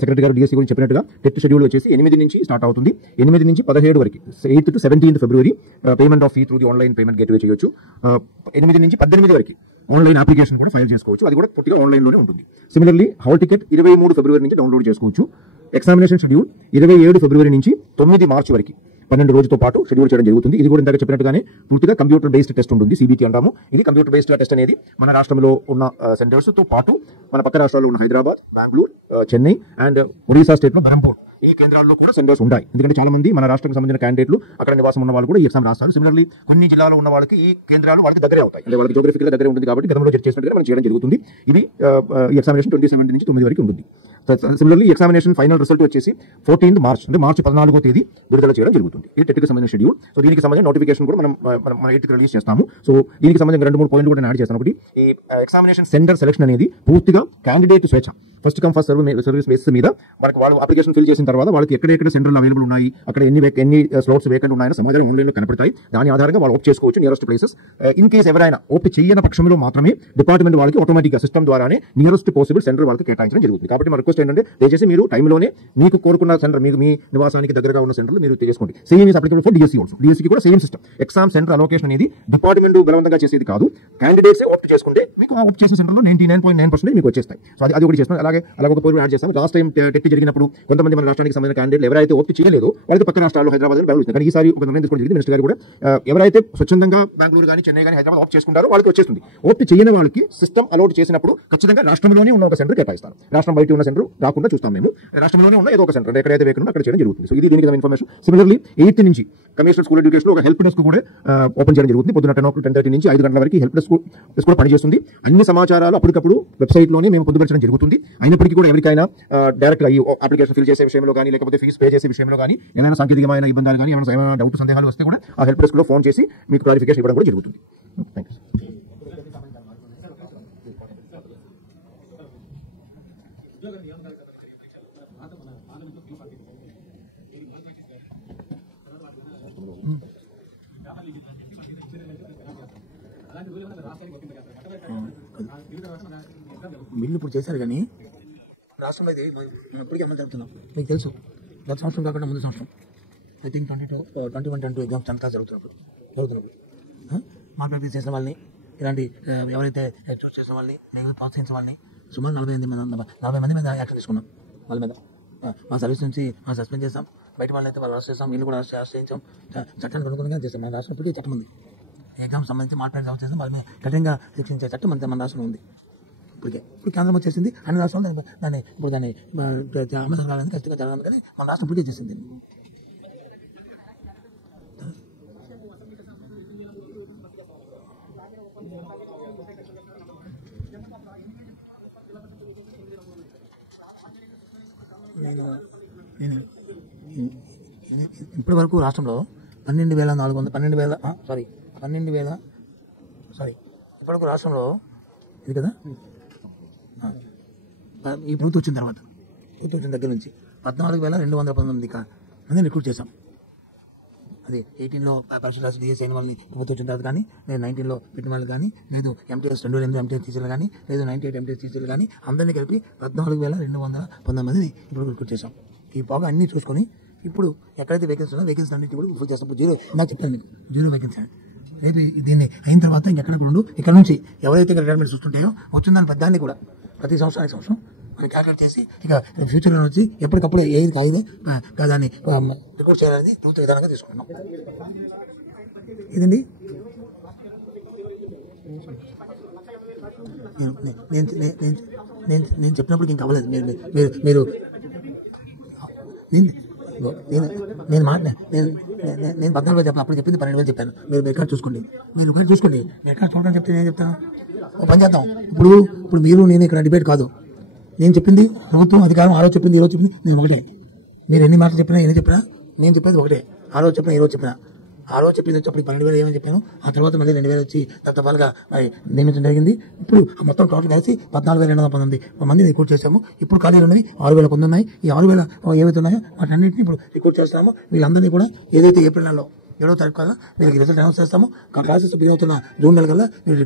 సెక్రటరీ గారు డిఎస్సీ గురించి చెప్పినట్టుగా టెట్ షెడ్యూల్ వచ్చేసి 8 నుంచి స్టార్ట్ అవుతుంది. 8 నుంచి 17 వరకు 8th to 17th February payment of fee through the online payment gateway చేయొచ్చు. 8 నుంచి 18 వరకు ఆన్లైన్ అప్లికేషన్ కూడా ఫైల్ చేసుకోవచ్చు. అది కూడా పూర్తిగా ఆన్లైన్లోనే ఉంటుంది. సిమిలర్లీ హాల్ టికెట్ 23 February నుంచి డౌన్లోడ్ చేసుకోవచ్చు. ఎగ్జామినేషన్ షెడ్యూల్ 27 February నుంచి 9 March వరకు 12 రోజులతో పాటు షెడ్యూల్ చేయడం జరుగుతుంది. ఇది కూడా ఇందాక చెప్పినట్టుగానే పూర్తిగా కంప్యూటర్ బేస్డ్ టెస్ట్ ఉంటుంది. CBT అంటాము. ఇది కంప్యూటర్ బేస్డ్ టెస్ట్ అనేది మన రాష్ట్రంలో ఉన్న సెంటర్స్ తో పాటు మన పక్క రాష్ట్రాల్లో ఉన్న హైదరాబాద్, బెంగళూరు, చెన్నై అండ్ ఒడిశా స్టేట్ లో బెరంపూర్ ఈ కేంద్రాల్లో కూడా సెంటర్స్ ఉంటాయి. ఎందుకంటే చాలా మంది మన రాష్ట్రానికి సంబంధించిన క్యాండిడేట్లు అక్కడ నివాసం ఉన్న వాళ్ళు కూడా ఈ ఎగ్జామ్ రాస్తారు. సిమిలర్లీ కొన్ని జిల్లాలో ఉన్న వాళ్ళకి ఈ కేంద్రాలు వాళ్ళకి దగ్గరే అవుతాయి. అంటే వాళ్ళకి జోగ్రఫికల్ దగ్గర ఉంటుంది కాబట్టి గతంలో చేసినట్టుగా మనం చేయడం జరుగుతుంది. ఇది ఈ ఎగ్జామినేషన్ 27 నుంచి 9 వరకు ఉంటుంది. సిమిలర్లీ ఎగ్జామినేషన్ ఫైనల్ రిజల్ట్ వచ్చేసి 14th March అంటే మార్చి 14వ తేదీ విడుదల చేయడం జరుగుతుంది. ఇది టెట్కి సంబంధించిన షెడ్యూల్. సో దీనికి సంబంధించిన నోటిఫికేషన్ కూడా మనం 8th రిలీజ్ చేస్తాము. సో దీనికి సంబంధించిన 2-3 పాయింట్లు కూడా యాడ్ చేస్తాను. ఒకటి, ఈ ఎగ్జామినేషన్ సెంటర్ సెలక్షన్ అనేది పూర్తిగా క్యాండిడేట్ స్వేచ్ఛ, first come first service basis మీద మనకు వాళ్ళు అప్లికేషన్ ఫిల్ చేసిన తర్వాత వాళ్ళకి ఎక్కడెక్కడ సెంటర్లు అవైలబుల్ ఉన్నాయి, అక్కడ ఎన్ని స్లాట్స్ వేకెంట్ ఉన్నాయని సమాచారం ఆన్లైన్లో కనపడతాయి. దాని ఆధారంగా వాళ్ళు ఓప్ చేసుకోవచ్చు నియరెస్ట్ ప్లేసెస్. ఇన్ కేసు ఎవరైనా ఓప్ చేయని పక్షంలో మాత్రమే డిపార్ట్మెంట్ వాళ్ళకి ఆటోమేటిక్గా సిస్టమ్ ద్వారానే నియరెస్ట్ పాసిబుల్ సెంటర్ వాళ్ళకి కేటాయించడం జరుగుతుంది. కాబట్టి మన రిక్వెస్ట్ ఏంటంటే దయచేసి మీరు టైంలోనే మీకు కోరుకున్న సెంటర్, మీకు మీ నివాసానికి దగ్గరగా ఉన్న సెంటర్లు మీరు చేసుకోండి. Same is applicable for DSC also. డిఎస్సీకి కూడా same system. Exam centre allocation అనేది డిపార్ట్మెంట్ బలవంతంగా చేసేది కాదు. క్యాండిడేట్స్ ఓప్ చేసుకుంటే మీకు ఓప్ చేసిన సెంటర్లో 99.9% మీకు వచ్చేస్తాయి. సో అది ఒకటి చేస్తాం. అలాగే ఒక పోయి యాడ్ చేస్తాం. లాస్ట్ టైం టెట్ జరిగినప్పుడు కొంతమంది మన రాష్ట్రానికి సంబంధించిన క్యాండిడేట్లు ఎవరైతే ఓప్ చేయలేదో వాళ్ళకి పక్క రాష్ట్రాల్లో హైదరాబాద్, బెంగళూరు, కానీ ఈసారి ఒక నిర్ణయం తీసుకోవడం జరిగింది. మినిస్టర్ గారు కూడా ఎవరైతే స్వచ్ఛందంగా బెంగళూరు కానీ చెన్నై కానీ హైదరాబాద్ ఓప్ చేసుకుంటారో వాళ్ళకి వచ్చేస్తుంది. ఓప్ చేయని వాళ్ళకి సిస్టమ్ అలౌట్ చేసినప్పుడు ఖచ్చితంగా రాష్ట్రంలోనే ఉన్న ఒక సెంటర్ కేటాయిస్తారు. రాష్ట్రం బయట ఉన్న సెంటర్ రాకుండా చూస్తాం మేము. రాష్ట్రంలోనే ఉన్న ఏదో ఒక సెంటర్ ఎక్కడైతే వేకెంట్ అక్కడ చేయడం జరుగుతుంది. సో ఇది దీనికి ఇన్ఫర్మేషన్. సిమిలర్లీ 8th నుంచి కమిషనర్ స్కూల్ ఎడ్యుకేషన్ లో ఒక హెల్ప్ డెస్క్ కూడా ఓపెన్ చేయడం జరుగుతుంది. పొద్దున 10:30 నుంచి 5 గంటల వరకు హెల్ప్ డెస్క్ కూడా పనిచేస్తుంది. అన్ని సమాచారాలు అప్పటికప్పుడు వెబ్సైట్ లోనే మేము పొందుపరచడం జరుగుతుంది. అయినప్పటికీ కూడా ఎవరికైనా డైరెక్ట్ ఈ అప్లికేషన్ ఫిల్ చేసే విషయంలో కానీ లేకపోతే ఫీజు పే చేసే విషయంలో కానీ ఏమైనా సాంకేతికమైన ఇబ్బందులు కానీ ఏమైనా డౌట్ సందేహాలు వస్తే కూడా ఆ హెల్ప్ డెస్క్ లో ఫోన్ చేసి మీకు క్లారిఫికేషన్ ఇవ్వడం కూడా జరుగుతుంది. Thank you. బిల్లు ఇప్పుడు చేశారు కానీ రాష్ట్రంలో అయితే ఇప్పటికీ అమలు జరుగుతున్నాం. మీకు తెలుసు గత సంవత్సరం కాకుండా ముందు సంవత్సరం ఐ థింక్ 21-22 ఎగ్జామ్స్ అంతా జరుగుతున్నప్పుడు మార్కెట్ చేసిన వాళ్ళని, ఇలాంటి ఎవరైతే చూస్ చేసిన వాళ్ళని, నేను ప్రోత్సహించిన వాళ్ళని సుమారు 40 మంది మీద యాక్షన్ తీసుకున్నాం. వాళ్ళ మీద మా సర్వీస్ నుంచి సస్పెండ్ చేస్తాం. బయట వాళ్ళైతే వాళ్ళు అరెస్ట్ చేస్తాం, వీళ్ళు కూడా అరెస్ట్ చేయించాం. చట్టానికి అనుగుణంగా చేస్తాం. మన రాష్ట్రం ఇప్పటికీ చట్టం ఉంది. ఎగ్జామ్ సంబంధించి మార్కెట్ జాబ్ చేస్తాం. వాళ్ళ మీద కఠినంగా శిక్షించే చట్టం అంతా మన రాష్ట్రంలో ఉంది. ఇప్పుడు కేంద్రం వచ్చేసింది. అన్ని రాష్ట్రాలు దాన్ని అమలు జరగాలని ఖచ్చితంగా జరగాలి. కానీ మన రాష్ట్రం ఇప్పటికే చేసింది. నేను ఇప్పటి వరకు రాష్ట్రంలో 12,400 ఇప్పటివరకు రాష్ట్రంలో ఇది కదా ఈ ప్రభుత్వం వచ్చిన తర్వాత దగ్గర నుంచి 14,219 మందిని రిక్రూట్ చేశాం. అది 18లో పరీక్ష రాసి డిఎస్ అయిన వాళ్ళని ప్రభుత్వం వచ్చిన తర్వాత కానీ, లేదు 19లో పెట్టిన వాళ్ళు కానీ, లేదు MTS 2008 MTS టీచర్లు కానీ, లేదు 98 MTS టీచర్లు కానీ అందరినీ కలిపి 14,219 మందిని ఇప్పుడు రిక్రూట్ చేశాం. ఈ బాగా అన్నీ చూసుకొని ఇప్పుడు ఎక్కడైతే వేకెన్సీ ఉన్నా వేకెన్సీ అన్నింటి కూడా ఫుల్ చేస్తాం. నాకు చెప్తాను మీకు 0 వేకెన్సీ. రేపు దీన్ని అయిన తర్వాత ఇంకెక్కడ ఉండు, ఇక్కడ నుంచి ఎవరైతే రిటైర్మెంట్ చూస్తుంటాయో వచ్చిన దాని పెద్దాన్ని కూడా ప్రతి సంవత్సరం అది క్యాల్కులేట్ చేసి ఇక ఫ్యూచర్లో వచ్చి ఎప్పటికప్పుడు ఏది కాయిదే దాన్ని రికార్డ్ చేయాలనేది ప్రభుత్వ విధానంగా తీసుకుంటున్నాం. ఇదండి నేను చెప్పినప్పుడు ఇంకా అవ్వలేదు. మీరు నేను 14,000 చెప్పాను. అప్పుడు చెప్పింది 12,000 చెప్పాను. మీరు రికార్డ్ చూసుకోండి. మీరు రికార్డ్ చూడడానికి చెప్తే నేను చెప్తాను. ఒక పని చేద్దాం. ఇప్పుడు మీరు నేను ఇక్కడ డిబేట్ కాదు. నేను చెప్పింది ప్రభుత్వం అధికారం, ఆ రోజు చెప్పింది ఈ రోజు చెప్పింది నేను ఒకటే. మీరు ఎన్ని మాటలు చెప్పినా నేను చెప్పేది ఒకటే. ఆ రోజు చెప్పినా ఈ రోజు చెప్పినా. ఆ రోజు చెప్పింది వచ్చి అప్పుడు 12,000 ఏమని చెప్పాను. ఆ తర్వాత మళ్ళీ 2,000 వచ్చి తప్పలుగా నియమించడం జరిగింది. ఇప్పుడు మొత్తం టోటల్ కలిసి 14,219 మందిని రిక్రూట్ చేశాము. ఇప్పుడు ఖాళీలు ఉన్నవి 6,000 కొన్ని ఉన్నాయి. ఈ 6,000 ఏవైతే ఉన్నాయో వాటన్నింటినీ ఇప్పుడు రిక్రూట్ చేస్తాము. వీళ్ళందరినీ కూడా ఏదైతే ఏప్రిల్ నెలలో 7వ తారీఖు కల్లా వీళ్ళకి రిజల్ట్ అనౌన్స్ చేస్తాము. ప్రాసెస్ బిగిన్ అవుతున్న జూన్ నెల కల్లా వీరికి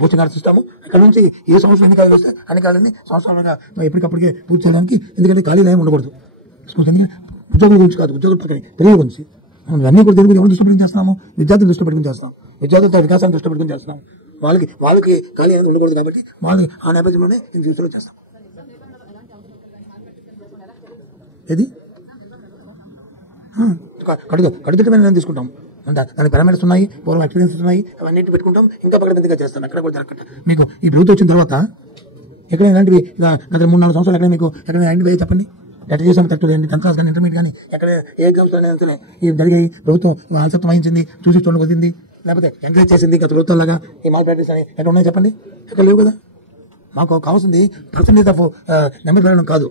పోస్టింగ్ కార్డ్స్ ఇస్తాము. అక్కడ నుంచి ఏ సంవత్సరం ఎన్ని ఖాళీలు వస్తే అన్ని ఖాళీని సంవత్సరాలుగా ఎప్పటికప్పటికే పూర్తి చేయడానికి, ఎందుకంటే ఖాళీలు ఏమి ఉండకూడదు. ఉద్యోగుల గురించి కాదు, ఉద్యోగుల తెలియ గురించి మనం అన్ని కూడా దేని గురించి ఎవరు దృష్టి పెట్టుకుని చేస్తున్నాము, విద్యార్థులు దృష్టి పెట్టుకుని చేస్తున్నాం, విద్యార్థులతో వికాసాన్ని దృష్టి పెట్టుకుని చేస్తున్నాం. వాళ్ళకి ఖాళీ అనేది ఉండకూడదు కాబట్టి వాళ్ళకి ఆ నేపథ్యంలోనే నేను ఫ్యూచర్లో చేస్తాం. ఏది కడుదిట్టమైన నిర్ణయం తీసుకుంటాం. దానికి పారామీటర్స్ ఉన్నాయి, పూర్వం ఎక్స్పీరియన్సెస్ ఉన్నాయి, అవన్నింటి పెట్టుకుంటాం. ఇంకా పకడ్బందీగా చేస్తాం. ఎక్కడ కూడా జరగకుండా మీకు ఈ ప్రభుత్వం వచ్చిన తర్వాత ఎక్కడ ఇలాంటివి గత 3-4 సంవత్సరాలు ఎక్కడ మీకు ఎక్కడ ఇలాంటివి చెప్పండి. ఎట్లా చేసాము తక్కువ టెన్త్ కానీ ఇంటర్మీడియట్ కానీ ఎక్కడ ఏ ఎగ్జామ్స్ సరే ఈ జరిగాయి. ప్రభుత్వం ఆసక్తి వహించింది, చూసి చూడండి వదిలింది, లేకపోతే ఎంకరేజ్ చేసింది. గత ప్రభుత్వం లాగా ఈ మాల్ ప్రాక్టీస్ అని ఎక్కడ ఉన్నాయి చెప్పండి? ఎక్కడ లేవు కదా. మాకు కావాల్సింది పర్సెంటేజ్ ఆఫ్ నెంబర్ పెరగడం కాదు,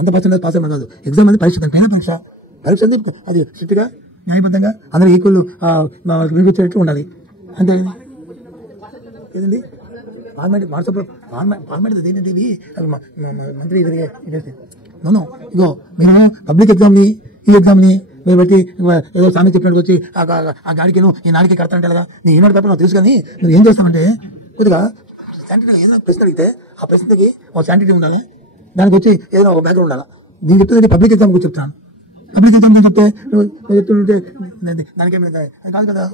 ఎంత పర్సెంటేజ్ పాస్ అవ్వడం కాదు. ఎగ్జామ్ అనేది పరీక్ష, పైన పరీక్ష అనేది అది స్ట్రిక్ట్గా న్యాయబద్ధంగా అందరూ ఈక్వల్ వినిపించేట్లు ఉండాలి. అంతే ఏదండి వాట్సాప్ ఫార్మాట్ ఏంటంటే ఇవి మంత్రి నో ఇగో మీరు పబ్లిక్ ఎగ్జామ్ని ఈ ఎగ్జామ్ని మీరు బట్టి ఏదో సామెత చెప్పినట్టు వచ్చి ఆ గాడికి ఈ నాడికి కడతాంటే కదా నీ ఈనాడు పేపర్ నాకు తెలుసు. కానీ నువ్వు ఏం చేస్తామంటే కొద్దిగా శాంటిటీ ఏదైనా ప్రశ్న అడిగితే ఆ ప్రశ్నకి ఒక శాంటిటీ ఉండాలి, దానికి వచ్చి ఏదైనా ఒక బ్యాక్గ్రౌండ్ ఉండాలి. దీనికి చెప్తే పబ్లిక్ ఎగ్జామ్ గురించి చెప్తాను. పబ్లిక్ ఎగ్జామ్ చెప్తే నువ్వు చెప్తుంటే దానికేమి అది కాదు కదా.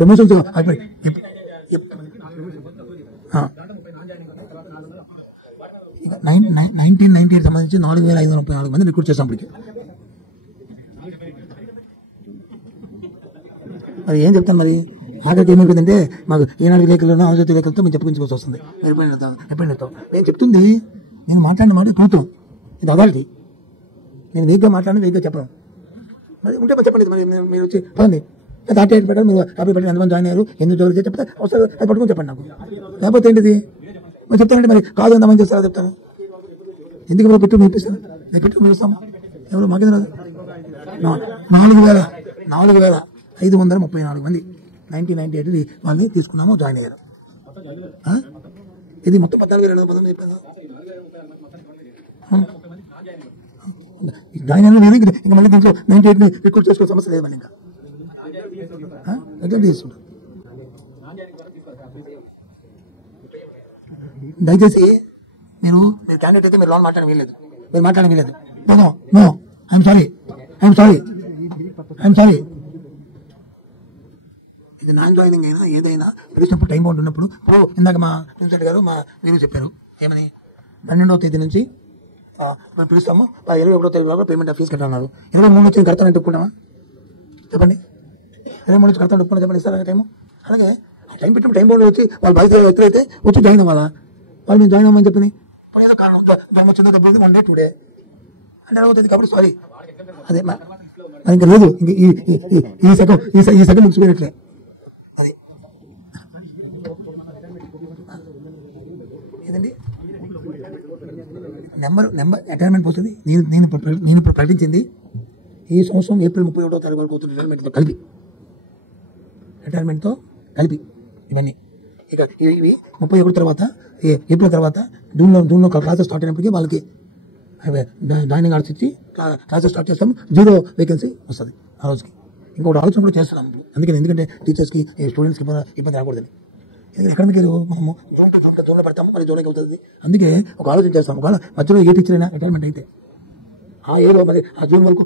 ప్రమోషన్స్ 1998 సంబంధించి 4,534 మంది రిక్రూట్ చేసాం. ఇప్పటికి మరి ఏం చెప్తాను మరి ఆఖరికి ఏమైపోయిందంటే మాకు ఏనాడు విలేకరులను ఆలోచన విలేకరులతో మేము చెప్పుకోవాల్సి వస్తుంది. నేను చెప్తుంది, నేను మాట్లాడిన మాట ట్రూత్, ఇది అథారిటీ. నేను వేగ్గా మాట్లాడిన వేగ్గా చెప్పడం. మరి ఉంటే చెప్పండి. మరి మీరు వచ్చి పదండి 38 పెట్టారు, మీరు 50 పెట్టారు, ఎంతమంది జాయిన్ అయ్యారు, ఎన్ని ఉద్యోగాలు చెప్తే అవసరం అది పట్టుకొని చెప్పండి నాకు. లేకపోతే ఏంటిది మరి చెప్తానంటే మరి కాదు ఎంతమంది చేస్తారో చెప్తాను. ఎందుకు మీరు పెట్టు నేర్పిస్తాను, నేను పెట్టు చూస్తాము. ఎవరు మాకేది రాదు. 4,534 మంది 1998 వాళ్ళని తీసుకున్నాము, జాయిన్ అయ్యారు. ఇది మొత్తం 14,219 చెప్పాను. జాయిన్ అయినా లేదు. ఇంకా మళ్ళీ దీంట్లో 98 రిక్రూట్ చేసుకోవాల్సిన సమస్య లేదు. మళ్ళీ ఇంకా తీసుకుంటాం. దయచేసి మీరు క్యాండిడేట్ అయితే మీరు లోన్ మాట్లాడడం వీల్లేదు, మీరు మాట్లాడడం వీల్లేదు. No I'm sorry. ఇది నాన్ జాయినింగ్ అయినా ఏదైనా పిలిచినప్పుడు టైం బౌండ్ ఉన్నప్పుడు ఇప్పుడు ఇందాక మా ప్రిన్సిపల్ గారు మీరు చెప్పారు ఏమని 12వ తేదీ నుంచి పిలుస్తాము, 21వ తేదీ వరకు పేమెంట్ ఫీజు కట్టాలన్నారు. 23 వచ్చి కడతానని చెప్పుకున్నామా చెప్పండి? 23 నుంచి కడతాను చెప్పుకున్నా చెప్పండి, ఇస్తారా టైము? అలాగే టైం పెట్టిన టైం బౌండ్ వచ్చి వాళ్ళు బాధ్యత ఎత్తులైతే వచ్చి జాయిన్ అవ్వాలా? వాళ్ళు మేము జాయిన్ అవ్వమని చెప్పింది ఏదో కారణం జ్వరం వచ్చిందో డబ్బులు 1 డే 2 డే అంటే అవుతుంది కాబట్టి సారీ. అదే ఇంకా లేదు, ఈ సెకండ్ ముగిసిపోయినట్లే. అది ఏదండి నెంబర్ అటైన్మెంట్ పోతుంది. నేను ఇప్పుడు ప్రకటించింది ఈ సంవత్సరం ఏప్రిల్ 31వ తారీఖు వరకు అవుతుంది. రిటైర్మెంట్తో కలిపి ఇవన్నీ ఇక ఇవి 31 తర్వాత ఏప్రిల్ తర్వాత జూన్లో క్లాసెస్ స్టార్ట్ అయినప్పటికీ వాళ్ళకి జాయినింగ్ ఆర్డర్స్ ఇచ్చి క్లాసెస్ స్టార్ట్ చేస్తాం. 0 వేకెన్సీ వస్తుంది ఆ రోజుకి. ఇంకొకటి ఆలోచన కూడా చేస్తున్నాం. ఎందుకంటే టీచర్స్కి స్టూడెంట్స్కి ఇబ్బంది రాకూడదని. ఎందుకంటే ఎకడమిక్ మనము జూన్లో పెడతాము, మరి జూన్కి అవుతుంది. అందుకే ఒక ఆలోచన చేస్తాము. ఒకవేళ మధ్యలో ఏ టీచర్ అయినా రిటైర్మెంట్ అయితే ఆ ఏదో మరి ఆ జూన్ వరకు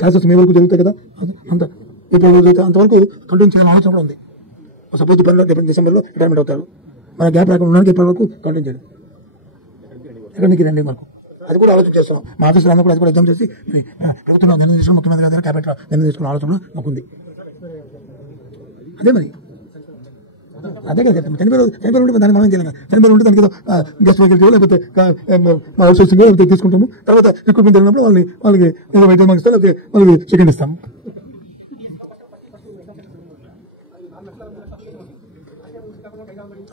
క్లాసెస్ మే వరకు జరుగుతాయి కదా, అంత ఏప్రిల్ రోజు అయితే అంతవరకు కంటిన్యూ చేయాలని ఆలోచన కూడా ఉంది. సపోజ్ డిసెంబర్లో రిటైర్మెంట్ అవుతారు, మన గ్యాప్ రాకుండా ఉండడానికి ఏప్రిల్ వరకు కంటిన్యూ చేయడం ఎకడమిక్ రండి మనకు. అది కూడా ఆలోచన చేస్తాం. మా ఆఫీసులో అందరూ కూడా అది కూడా ఎగ్జామ్ చేసి ప్రభుత్వంలో నిర్ణయం తీసుకుని ముఖ్యమంత్రి గారు క్యాబినెట్లో నిర్ణయం తీసుకున్న ఆలోచన మాకుంది. అదే మరి అదే కదా చెప్తాం. చనిపోయి ఉంటే దానికి మనం చేయాలి. చనిపోయి ఉంటే దానికి గెస్ట్ వెహికల్స్ లేకపోతే అవుట్ సోర్సింగ్ లేకపోతే తీసుకుంటాము. తర్వాత రిక్రూట్మెంట్ జరిగినప్పుడు వాళ్ళకి ఏదో వెయిట్ మార్క్స్ ఇస్తాం, లేకపోతే వాళ్ళకి సెకండ్ ఇస్తాము.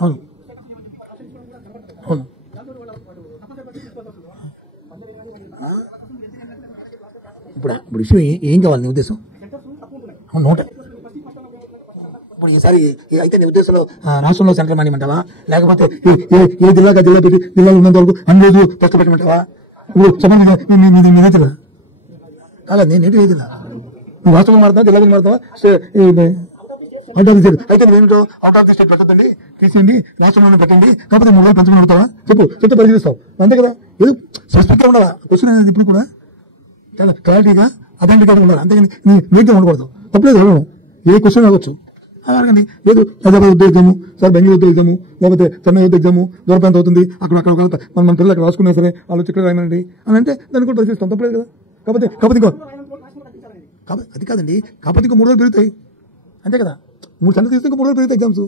అవును ఇప్పుడు ఇష్యూ ఏం కావాలి నీ ఉద్దేశం? నోట ఇప్పుడు ఈసారి అయితే నీ ఉద్దేశంలో రాష్ట్రంలో సెంట్రల్ మానేయమంటావా, లేకపోతే ఏ జిల్లాగా జిల్లా పెట్టి జిల్లాలో ఉన్నంత వరకు అన్ని రోజులు కష్టపెట్టమంటావా? ఇప్పుడు చెప్పండి, మీరైతే అలా నేను ఏంటి వేదిలా నువ్వు వాస్తవం మారుతావా జిల్లా మారుతావా అవుట్ ఆఫ్ ది స్టేట్ అయితే నువ్వేమిటో అవుట్ ఆఫ్ ది స్టేట్ పెట్టద్దండి తీసేయండి రాష్ట్రంలో పెట్టండి కాకపోతే 3 రోజులు పెంచమని అడుగుతావా చెప్తే పరిశీలిస్తావు అంతే కదా ఏదో సస్పెక్ట్గా ఉండాలా క్వశ్చన్ అనేది ఇప్పుడు కూడా చాలా క్లారిటీగా అథెంటిక్గా ఉండాలి అంతేగాని నీ నీట్గా ఉండకూడదు తప్పలేదు ఏ క్వశ్చన్ అవ్వచ్చు అలాగండి ఏదో హైదరాబాద్ యుద్ధ ఎగ్జాము సార్ బెంగళూరు యుద్ధ ఎగ్జాము లేకపోతే చెన్నై యుద్ధ ఎగ్జాము దూరం ఎంత అవుతుంది అక్కడ మన పిల్లలు అక్కడ రాసుకున్నా సరే వాళ్ళు ఇక్కడ రాయనండి అని అంటే దాన్ని కూడా పరిశీలిస్తాం తప్పలేదు కదా కాకపోతే అది కాదండి కాకపోతే ఇంకో 3 రోజులు పెరుగుతాయి అంతే కదా 3 సెంటర్స్ తీస్తే ఇంకో 3 రోజులు పెరుగుతాయి ఎగ్జామ్స్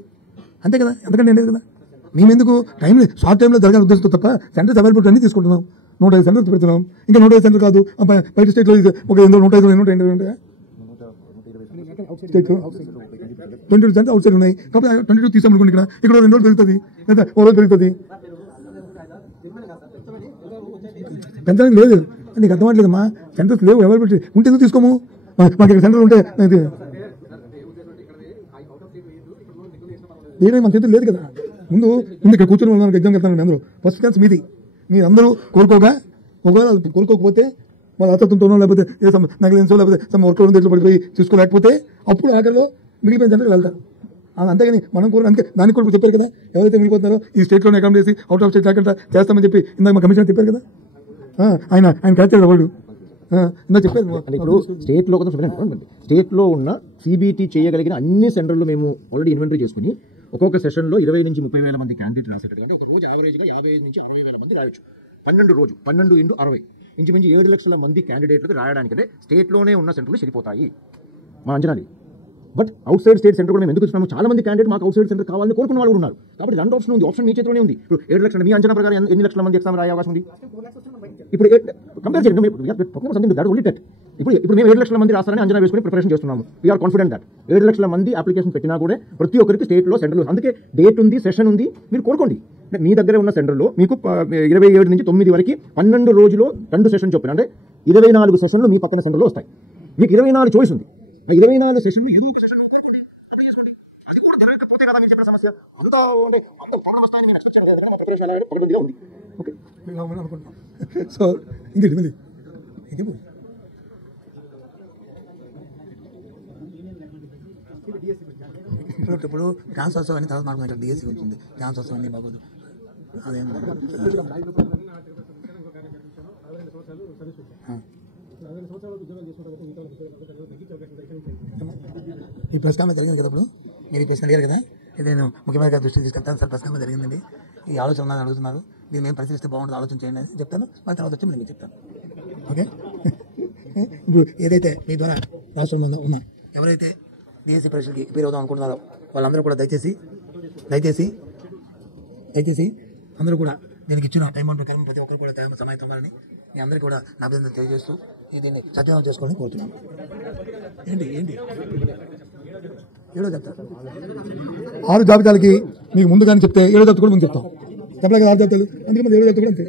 అంతే కదా ఎందుకంటే ఏంటి కదా మేమెందుకు టైం షార్ట్ టైంలో జరగాలని ఉద్దేశంతో తప్ప సెంటర్స్ అవైలబిలిటీ అన్ని తీసుకుంటున్నాం 105 సెంటర్స్ పెడుతున్నాం ఇంకా 105 సెంటర్ కాదు బయట స్టేట్లో ఒక 105 ఉంటాయా స్టేట్ 22 సెంటర్ అవుట్ సైడ్ ఉన్నాయి కాబట్టి 22 తీసామనుకోండి ఇక్కడ 2 రోజులు పెరుగుతుంది లేదా 1 రోజు పెరుగుతుంది పెంచడానికి లేదు నీకు అర్థమవట్లేదమ్మా సెంటర్స్ లేవు అవైలబిలిటీ ఉంటే ఎందుకు తీసుకోము మాకు ఇక్కడ సెంటర్ ఉంటే ఏదైనా మన చేతులు లేదు కదా ముందు ఇక్కడ కూర్చొని వాళ్ళకి ఎగ్జామ్కి వెళ్తాను అందరూ ఫస్ట్ ఛాన్స్ మీది మీరు అందరూ ఒకవేళ కోరుకోకపోతే వాళ్ళ అతతుంటోనో లేకపోతే ఏ నగలేన్సో లేకపోతే సమ్ వర్క్ దగ్గర పడిపోయి చూసుకోలేకపోతే అప్పుడు ఆఖరిలో మిగిలిపోయిన సెంటర్కి వెళ్తారు అంతేగాని మనం కూడా అందుకే దానికి కూడా చెప్పారు కదా ఎవరైతే మిగిలిపోతారో ఈ స్టేట్లోనే అకౌంట్ చేసి అవుట్ ఆఫ్ స్టేట్ లేకుండా చేస్తామని చెప్పి ఇందాక మా కమిషనర్ చెప్పారు కదా ఆయన క్యాచర్ అవ్వడు ఇందా చెప్పారు ఇప్పుడు స్టేట్లో ఉన్న సిబిటి చేయగలిగిన అన్ని సెంటర్లు మేము ఆల్రెడీ ఇన్వెంటరీ చేసుకుని ఒక్కొక్క సెషన్లో 20 నుంచి 30 వేల మంది క్యాండిడేట్ రాసేటట్టు ఒక రోజు యావరేజ్గా 55 నుంచి 60 వేల మంది రాయొచ్చు 12 into 60 ఇంచుమించి 7 లక్షల మంది క్యాండిడేట్లకు రాయడానికంటే స్టేట్లోనే ఉన్న సెంటర్లు సరిపోతాయి మా అంచనాలి but outside state centre కూడా మేము ఎందుకు వచ్చినాము చాలా మంది క్యాండిడేట్ మాకు అవుట్ సైడ్ సెంటర్ కావాలని కోరుకున్న వాళ్ళు ఉన్నారు కాబట్టి 2 ఆప్షన్ ఉంది ఆప్షన్ మీ చేతిలోనే ఉంది ఇప్పుడు 7 లక్షల మీ అంచనా ప్రకారం ఎన్ని లక్షల మంది ఎగ్జామ్ రాయే అవకాశం ఉంది ఇప్పుడు కంపేర్ చేయండి ఇప్పుడు మేము 7 లక్షల మంది రాస్తారని అంచనా వేసుకుని ప్రిపరేషన్ చేస్తున్నాము వీఆర్ కాన్ఫిడెంట్ దట్ 7 లక్షల మంది అప్లికేషన్ పెట్టినా కూడా ప్రతి ఒక్కరికి స్టేట్లో సెంటర్లు అందుకే డేట్ ఉంది సెషన్ ఉంది మీరు కోరుకోండి మీ దగ్గర ఉన్న సెంటర్లో మీకు 27 నుంచి 9 వరకు 12 రోజులు 2 సెషన్ చొప్పున అంటే 24 సెషన్లు మీ పక్కన సెంటర్లో వస్తాయి మీకు 24 చాయిస్ ఉంది 24 సెషన్లు ఏదో ఒక సెషన్ అది కూడా జరగకపోతే కదా మీరు చెప్పిన సమస్య అంతా అనుకుంటున్నాం సో ఇంకేంటి మళ్ళీ ఇప్పుడు ట్రాన్స్ఫర్స్ అన్ని తర్వాత మాకు డిఎస్సీ వచ్చింది ట్రాన్స్ఫర్స్ అన్ని బాగోదు అదేం ఈ ప్రెస్ కాన్ఫరెన్స్ జరిగింది కదా ఇప్పుడు మీరు ఈ ప్రశ్న అడిగారు కదా ఇది నేను ముఖ్యమంత్రి గారి దృష్టికి తీసుకెళ్తాను సార్ ప్రెస్ కాన్ఫరెన్స్ జరిగిందండి ఈ ఆలోచన ఉన్నదని అడుగుతున్నారు దీన్ని మేము పరిశీలిస్తే బాగుంటుంది ఆలోచన చేయండి అని చెప్తాను మళ్ళీ తర్వాత వచ్చి నేను చెప్తాను ఓకే ఇప్పుడు ఏదైతే మీ ద్వారా రాష్ట్రంలో ఉన్న ఎవరైతే డిఎస్సీ పరీక్షలకి ప్రిపేర్ అవుదాం అనుకుంటున్నారో వాళ్ళందరూ కూడా దయచేసి అందరూ కూడా దీనికి ఇచ్చిన టైం ప్రకారం ప్రతి ఒక్కరు కూడా టైం సమాయత్తం అవ్వాలని మీ అందరికీ కూడా నా అభినందన తెలియజేస్తూ దీన్ని సత్యానం చేసుకోవాలని కోరుతున్నాను ఏంటి 7వ జాబితా 6 జాబితాలకి మీకు ముందుగానే చెప్తే 7వ జాబితా కూడా ముందు చెప్తాం చెప్పలేదు 6 జాబితాలు అందుకే 7వ జాబితా కూడా అంతే